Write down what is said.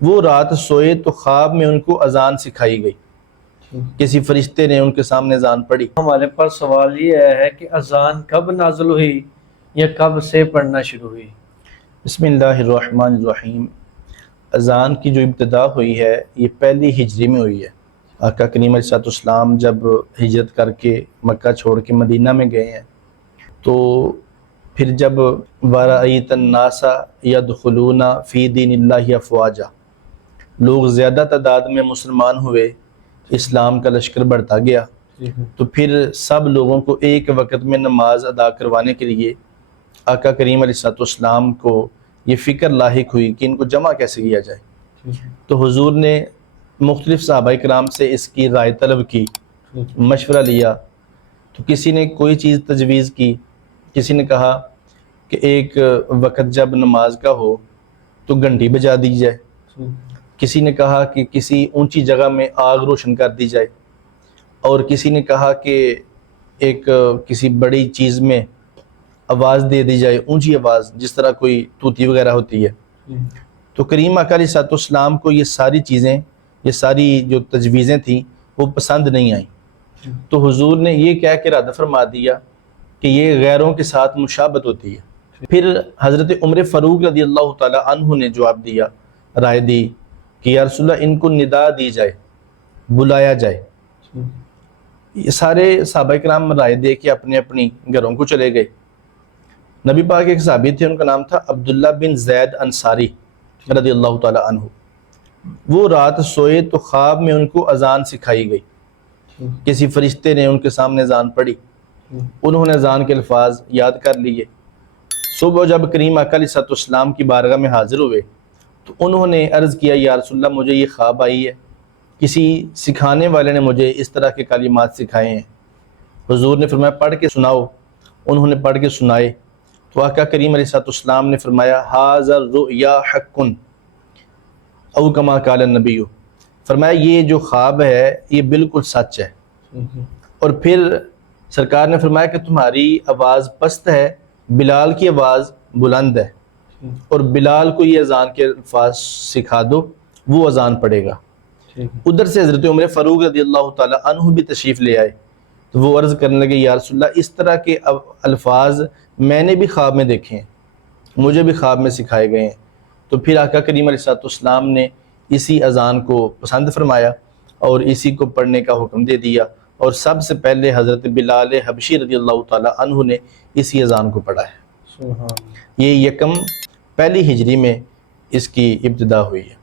وہ رات سوئے تو خواب میں ان کو اذان سکھائی گئی، کسی فرشتے نے ان کے سامنے اذان پڑھی۔ ہمارے پاس سوال یہ ہے کہ اذان کب نازل ہوئی یا کب سے پڑھنا شروع ہوئی؟ بسم اللہ الرحمن الرحیم۔ اذان کی جو ابتدا ہوئی ہے یہ پہلی ہجری میں ہوئی ہے۔ آقا کریم علیہ السلام جب ہجرت کر کے مکہ چھوڑ کے مدینہ میں گئے ہیں تو پھر جب وَرَأَيْتَ النَّاسَ يَدْخُلُونَ فِي دِينِ اللَّهِ أَفْوَاجًا، لوگ زیادہ تعداد میں مسلمان ہوئے، اسلام کا لشکر بڑھتا گیا، تو پھر سب لوگوں کو ایک وقت میں نماز ادا کروانے کے لیے آقا کریم علیہ السلام کو یہ فکر لاحق ہوئی کہ ان کو جمع کیسے کیا جائے۔ تو حضور نے مختلف صحابہ کرام سے اس کی رائے طلب کی، مشورہ لیا، تو کسی نے کوئی چیز تجویز کی، کسی نے کہا کہ ایک وقت جب نماز کا ہو تو گھنٹی بجا دی جائے، کسی نے کہا کہ کسی اونچی جگہ میں آگ روشن کر دی جائے، اور کسی نے کہا کہ ایک کسی بڑی چیز میں آواز دے دی جائے، اونچی آواز، جس طرح کوئی طوطی وغیرہ ہوتی ہے۔ تو کریم آقا علیہ السلام کو یہ ساری چیزیں، یہ ساری جو تجویزیں تھیں وہ پسند نہیں آئیں، تو حضور نے یہ کہہ کے ارادہ فرما دیا کہ یہ غیروں کے ساتھ مشابہت ہوتی ہے۔ پھر حضرت عمر فاروق رضی اللہ تعالی عنہ نے جواب دیا، رائے دی کہ یا رسول اللہ ان کو ندا دی جائے، بلایا جائے۔ یہ سارے صحابہ کرام رائے دے کے اپنے اپنی گھروں کو چلے گئے۔ نبی پاک ایک صحابی تھے، ان کا نام تھا عبداللہ بن زید انصاری رضی اللہ تعالی عنہ۔ وہ رات سوئے تو خواب میں ان کو اذان سکھائی گئی، کسی فرشتے نے ان کے سامنے اذان پڑھی، انہوں نے اذان کے الفاظ یاد کر لیے۔ صبح جب کریم آقا علیہ السلام کی بارگاہ میں حاضر ہوئے تو انہوں نے عرض کیا، یا رسول اللہ مجھے یہ خواب آئی ہے، کسی سکھانے والے نے مجھے اس طرح کے کلمات سکھائے ہیں۔ حضور نے فرمایا پڑھ کے سناؤ، انہوں نے پڑھ کے سنائے، تو آقا کریم علیہ السلام نے فرمایا ھذا الرؤیا حق او کما قال النبی، فرمایا یہ جو خواب ہے یہ بالکل سچ ہے۔ اور پھر سرکار نے فرمایا کہ تمہاری آواز پست ہے، بلال کی آواز بلند ہے، اور بلال کو یہ اذان کے الفاظ سکھا دو، وہ اذان پڑھے گا۔ ادھر سے حضرت عمر فاروق رضی اللہ تعالی عنہ بھی تشریف لے آئے، تو وہ عرض کرنے لگے، یا رسول اللہ اس طرح کے الفاظ میں نے بھی خواب میں دیکھے ہیں، مجھے بھی خواب میں سکھائے گئے ہیں۔ تو پھر آقا کریم علیہ السلام نے اسی اذان کو پسند فرمایا اور اسی کو پڑھنے کا حکم دے دیا، اور سب سے پہلے حضرت بلال حبشی رضی اللہ تعالی عنہ نے اسی اذان کو پڑھا ہے۔ یہ یکم پہلی ہجری میں اس کی ابتدا ہوئی ہے۔